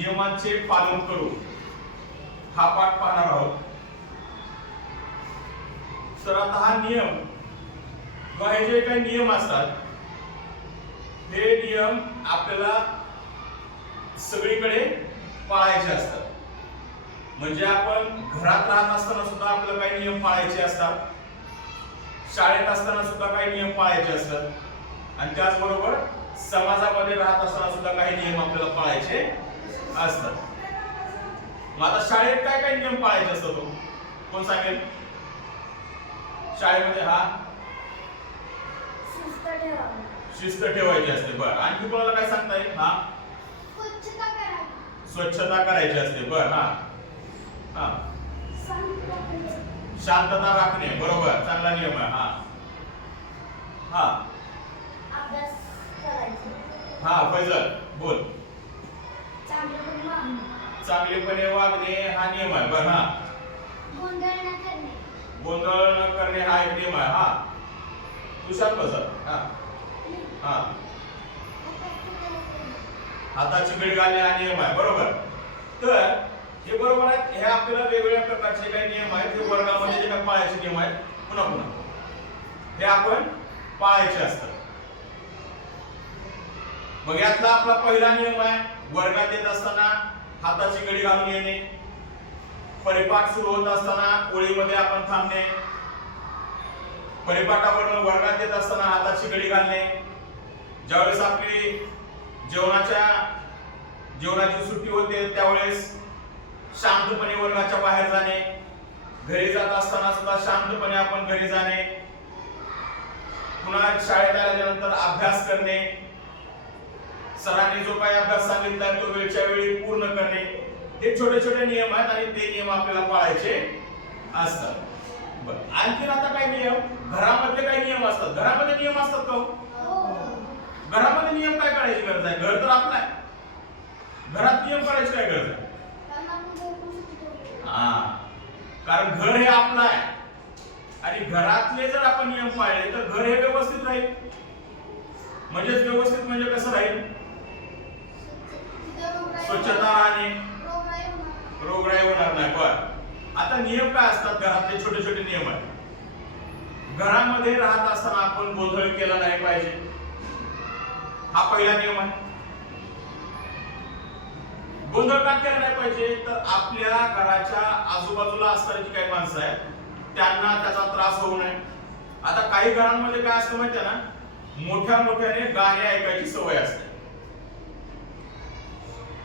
नियमांचे पालन करू हा पाठ पाहणार आहोत. तर आता हा नियम किंवा हे जे काही नियम असतात हे नियम आपल्याला सगळीकडे पाळायचे असतात. म्हणजे आपण घरात राहत असताना सुद्धा आपल्याला काही नियम पाळायचे असतात, शाळेत असताना सुद्धा काही नियम पाळायचे असतात आणि त्याचबरोबर समाजामध्ये राहत असताना सुद्धा काही नियम आपल्याला पाळायचे असतात. मग आता शाळेत काय काय नियम पाळायचे असतात तो कोण सांगेल? शाळेमध्ये शिस्त ठेवायची असते. बरं, आणखी कोणाला काय सांगता येईल? स्वच्छता करायची असते. बरं, शांतता राखणे. बरोबर, चांगला नियम आहे. फैजल बोल. चांगलेपणे वागणे हा नियम आहे. बरं, गोंधळ न करणे हा एक नियम आहे. तुषार बसर. हाताची भिड घालणे हा नियम आहे. बरोबर. तर हे बरोबर आहे. हे आपल्याला वेगवेगळ्या प्रकारचे काही नियम आहेत. हे वर्गामध्ये जे काही पाळायचे नियम आहेत पुन्हा हे आपण पाळायचे असतात. मग यातला आपला पहिला नियम आहे, वर्गात येत असताना हाताची घडी घालून येणे. परिपाठ सुरू होत असताना ओळीमध्ये आपण थांबणे. परिपाठावरून वर्गात येत असताना हाताची घडी घालणे. ज्यावेळेस आपली जेवणाची सुट्टी होते त्यावेळेस शांतपणे वर्गाच्या बाहेर जाणे. घरी जात असताना सुद्धा शांतपणे आपण घरी जाणे. पुन्हा शाळेत आल्यानंतर अभ्यास करणे. सरांनी जो काही अभ्यास सांगितला तो वेळच्या वेळी पूर्ण करणे. हे छोटे छोटे नियम आहेत आणि ते नियम आपल्याला पाळायचे असतात. बरं, आणखी आता काही नियम घरामधले काही नियम असतात. घरामध्ये नियम असतात का? घरामध्ये नियम काय करायची गरज आहे? घर तर आपलं आहे. घरात नियम करायची काय गरज आहे? कारण घर हे आपलं आहे आणि घरातले जर आपण नियम पाळले तर घर हे व्यवस्थित राहील. म्हणजेच व्यवस्थित म्हणजे कसं राहील? स्वच्छता राहणे, रोगराई होणार नाही. पण आता नियम काय असतात? घरातले छोटे छोटे नियम आहेत. घरामध्ये राहत असताना आपण गोंधळ केला नाही पाहिजे हा पहिला नियम आहे. गोंधळ का केला नाही पाहिजे? तर आपल्या घराच्या आजूबाजूला असणारी जी काही माणसं आहेत त्यांना त्याचा त्रास होऊ नये. आता काही घरांमध्ये काय असतं माहिती आहे ना, मोठ्या मोठ्याने गाणे ऐकायची सवय असते.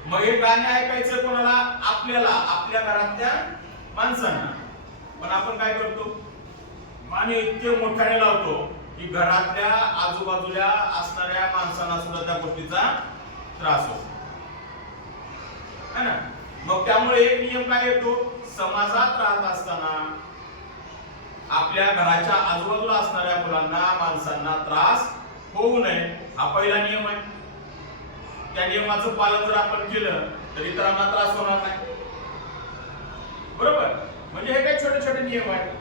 मग हे गाणे ऐकायचं कोणाला? आपल्याला, आपल्या घरातल्या माणसांना. पण आपण काय करतो? गाणे इतके मोठ्याने लावतो की घरातल्या आजूबाजूला असणाऱ्या माणसांना सुद्धा त्या गोष्टीचा त्रास होतो है ना. मग त्यामुळे एक नियम काय येतो? समाजात राहत असताना आपल्या घराच्या आजूबाजूला असणाऱ्या मुलांना, माणसांना त्रास होऊ नये हा पहिला नियम आहे. त्या नियमाचं पालन जर आपण केलं तर इतरांना त्रास होणार नाही. बरोबर. म्हणजे हे काही छोटे छोटे नियम आहेत.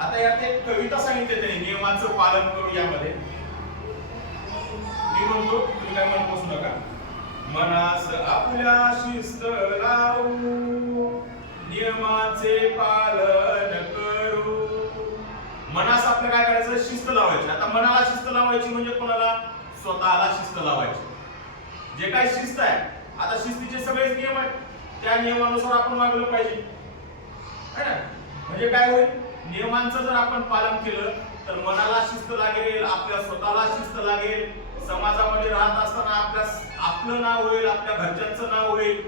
आता यात एक कविता सांगितली त्यांनी, नियमाचं पालन करू. यामध्ये मी म्हणतो, तुम्ही काय म्हणत बसू नका. मनास आपल्या शिस्त लावू, नियमाचे पालन करू. मनास आपलं काय करायचं? शिस्त लावायची. आता मनाला शिस्त लावायची म्हणजे कोणाला? स्वतःला शिस्त लावायची. जे काही शिस्त आहे, आता शिस्तीचे सगळेच नियम आहेत, त्या नियमानुसार आपण वागलं पाहिजे है ना. म्हणजे काय होईल? नियमांचं जर आपण पालन केलं तर मनाला शिस्त लागेल, आपल्या स्वतःला शिस्त लागेल. समाजामध्ये राहत असताना आपलं नाव होईल, आपल्या घरच्यांचं नाव होईल.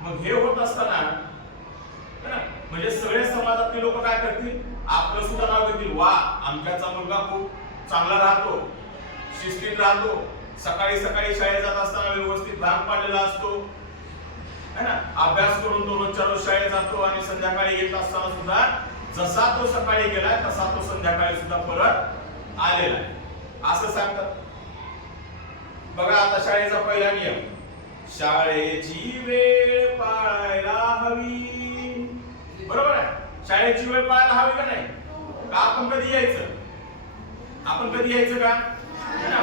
मग हे होत असताना है ना, म्हणजे सगळे समाजातले लोक काय करतील? आपलं सुद्धा नाव घेतील. वा, आमच्याचा मुलगा खूप चांगला राहतो, शिस्तीत राहतो, सकाळी सकाळी शाळेत जात असताना व्यवस्थित भाग पाडलेला असतो है ना, अभ्यास करून तो रोजच्या रोज शाळेत जातो आणि संध्याकाळी येत असताना सुद्धा जसा तो सकाळी गेलाय तसा तो संध्याकाळी सुद्धा परत आलेला आहे असं सांगतात. बघा आता शाळेचा पहिला नियम, शाळेची वेळ पाळायला हवी. बरोबर आहे. शाळेची वेळ पाळायला हवी का नाही? का आपण कधी यायचं? आपण कधी यायचं का?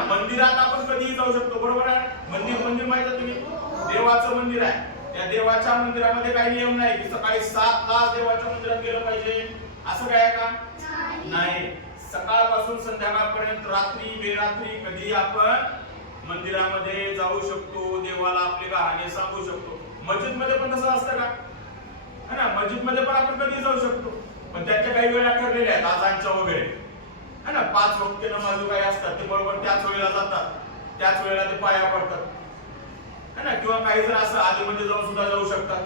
मंदिरात आपण कधीही जाऊ शकतो. बरोबर आहे. मंदिर माहिती आहे तुम्ही? देवाचं मंदिर आहे. त्या देवाच्या मंदिरामध्ये काही नियम नाही की सकाळी 7 तास देवाच्या मंदिरात गेलं पाहिजे असं काय आहे का? नाही. सकाळपासून संध्याकाळपर्यंत रात्री बेरात्री कधी आपण मंदिरामध्ये जाऊ शकतो, देवाला आपले गाणे सांगू शकतो. मस्जिद मध्ये पण तसं असतं का? है ना, मस्जिद मध्ये पण आपण कधी जाऊ शकतो, पण त्याच्या काही वेळा ठरलेल्या आहेत आजानच्या वगैरे, है ना. 5 वक्ती नमाज काही असतात ते बरोबर त्याच वेळेला जातात, त्याच वेळेला ते पाया पडतात, है ना. किंवा काही जण असं आधीमध्ये जाऊन सुद्धा जाऊ शकतात,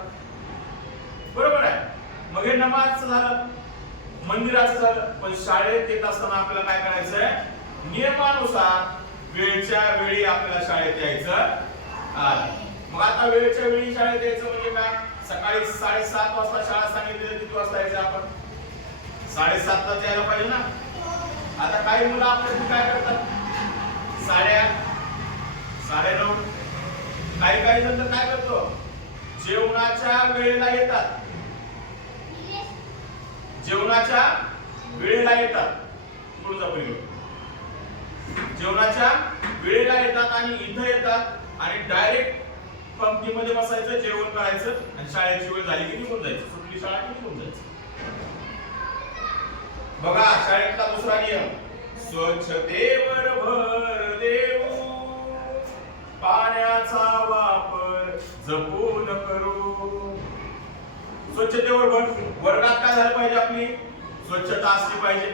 बरोबर आहे. मग हे नमाजचं झालं, मंदिराचं झालं. पण शाळेत येत असताना आपल्याला काय करायचंय? नियमानुसार वेळच्या वेळी आपल्याला शाळेत यायचं. मग आता वेळच्या वेळी शाळेत यायचं म्हणजे काय? सकाळी 7:30 वाजता शाळा सांगितली, किती वाजता यायचं आपण? 7:30 ला यायला पाहिजे ना. आता काही मुलं आपल्याला काय करतात? 8:30, 9:30. काही जण तर काय करतो? जेवणाच्या वेळेला येतात, जेवणाच्या वेळेला येतात. पुढचा परिणाम, जेवणाच्या वेळेला येतात आणि इथं येतात आणि डायरेक्ट पंक्तीमध्ये बसायचं, जेवण करायचं आणि शाळेची वेळ झाली की निघून जायचं. सुटली शाळा की निघून जायचं. बघा शाळेतला दुसरा नियम, स्वच्छतेवर भर देऊ, पाण्याचा वापर जपून करू. स्वच्छतेवर भर. वर्गात काय झालं पाहिजे? आपली स्वच्छता असली पाहिजे.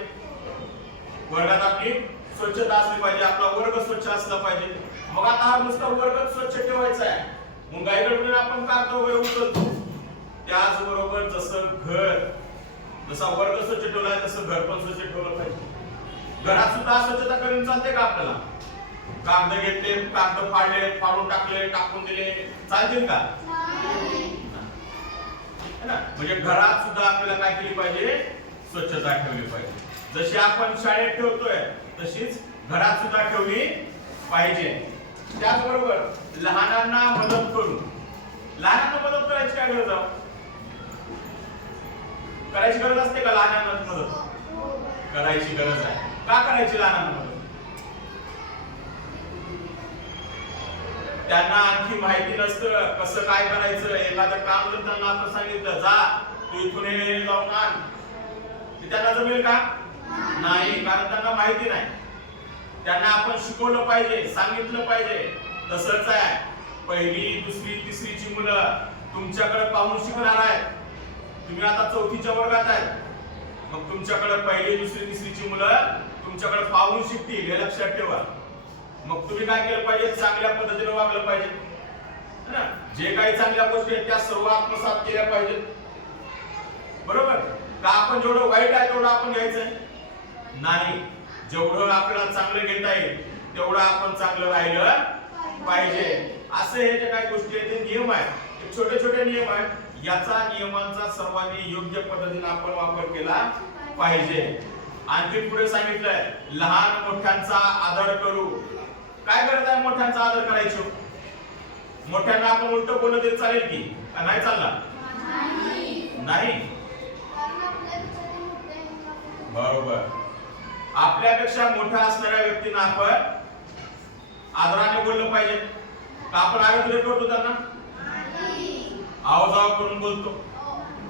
वर्गात आपली स्वच्छता असली पाहिजे, आपला वर्ग स्वच्छ असला पाहिजे. मग आता हा नुसता वर्ग स्वच्छ ठेवायचा आहे, मग गायगडून आपण कागद वगैरे उचलतो. त्याचबरोबर जसा वर्ग स्वच्छ ठेवलाय तसं घर पण स्वच्छ ठेवलं पाहिजे. घरात सुद्धा स्वच्छता करून चालते का आपल्याला? कागद घेतले, कागद फाडले, फाडून टाकले, टाकून दिले, चालतील का? म्हणजे घरात सुद्धा आपल्याला काय केली पाहिजे? स्वच्छता ठेवली पाहिजे. जशी आपण शाळेत ठेवतोय तशीच घरात सुद्धा ठेवली पाहिजे. त्याचबरोबर लहानांना मदत करू. लहानांना मदत करायची काय गरज आहे? करायची गरज असते का? लहानांना मदत करायची गरज आहे. का करायची लहानांना मदत? त्यांना आणखी माहिती नसतं कसं काय करायचं. एखादं काम जर त्यांना आपण सांगितलं, जा तू इथून हे जाऊन आण, त्यांना जमेल का? नाही, कारण त्यांना माहिती नाही. त्यांना आपण शिकवलं पाहिजे, सांगितलं पाहिजे. तसंच आहे, 1ली, 2री, 3रीची मुलं तुमच्याकडे पाहून शिकणार आहेत. तुम्ही आता 4थीच्या वर्गात आहेत, मग तुमच्याकडे 1ली, 2री, 3रीची मुलं तुमच्याकडे पाहून शिकतील, हे लक्षात ठेवा. मग तुम्ही काय केलं पाहिजे? चांगल्या पद्धतीने वागलं पाहिजे, है ना. जे काही चांगल्या गोष्टी आहेत त्या सर्व आत्मसात केल्या पाहिजेत, बरोबर का? आपण जेवढं वाईट आहे तेवढं आपण घ्यायचंय नाही. जेवढं आपल्याला चांगलं घेता येईल तेवढं आपण चांगलं राहिलं पाहिजे. असे हे जे काही गोष्टी आहेत ते नियम आहेत, छोटे छोटे नियम आहेत. याचा नियमांचा सर्वांनी योग्य पद्धतीने आपण वापर केला पाहिजे. आणखी पुढे सांगितलंय, लहान मोठ्यांचा आदर करू. काय गरज आहे मोठ्यांचा आदर करायचो? मोठ्यांना आपण उलट बोललं तरी चालेल की नाही? चालला नाही. बरोबर. आपल्यापेक्षा मोठ्या असणाऱ्या व्यक्तींना आपण आदराने बोललं पाहिजे का? आपण आदर करतो त्यांना? आवाजाव करून बोलतो,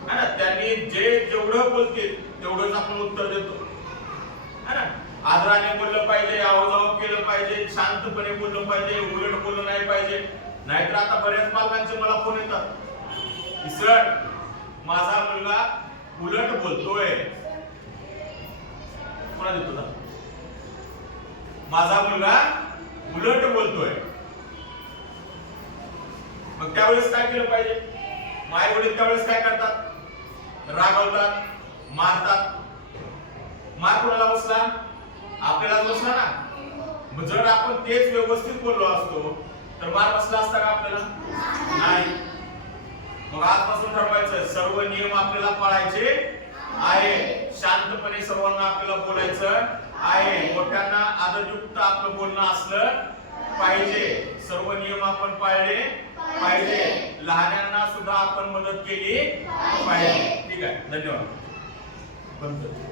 है ना. त्यांनी जेवढं बोलतील तेवढंच आपण उत्तर देतो, है ना. आदराने बोललं पाहिजे, आवाजाव केलं पाहिजे, शांतपणे बोललं पाहिजे, उलट बोललं नाही पाहिजे. नाहीतर आता बऱ्याच पालकांचे मला फोन येतात की सर माझा मुलगा उलट बोलतोय. कोणा देतो ना? माझा मुलगा उलट बोलतोय. मग त्यावेळेस काय केलं पाहिजे? आई वडील त्यावेळेस काय करतात? रागवतात, मारतात. मार कोणाला बसला? आपल्याला बसला ना. जर आपण तेच व्यवस्थित बोललो असतो तर मार बसला असता का आपल्याला? नाही. मग आजपासून ठरवायचं, सर्व नियम आपल्याला पाळायचे आहे. शांतपणे सर्वांना आपल्याला बोलायचं आहे. मोठ्यांना आदरयुक्त आपलं बोलणं असलं पाहिजे. सर्व नियम आपण पाळले पाहिजे. लहानांना सुद्धा आपण मदत केली पाहिजे. ठीक आहे, धन्यवाद. बंद कर.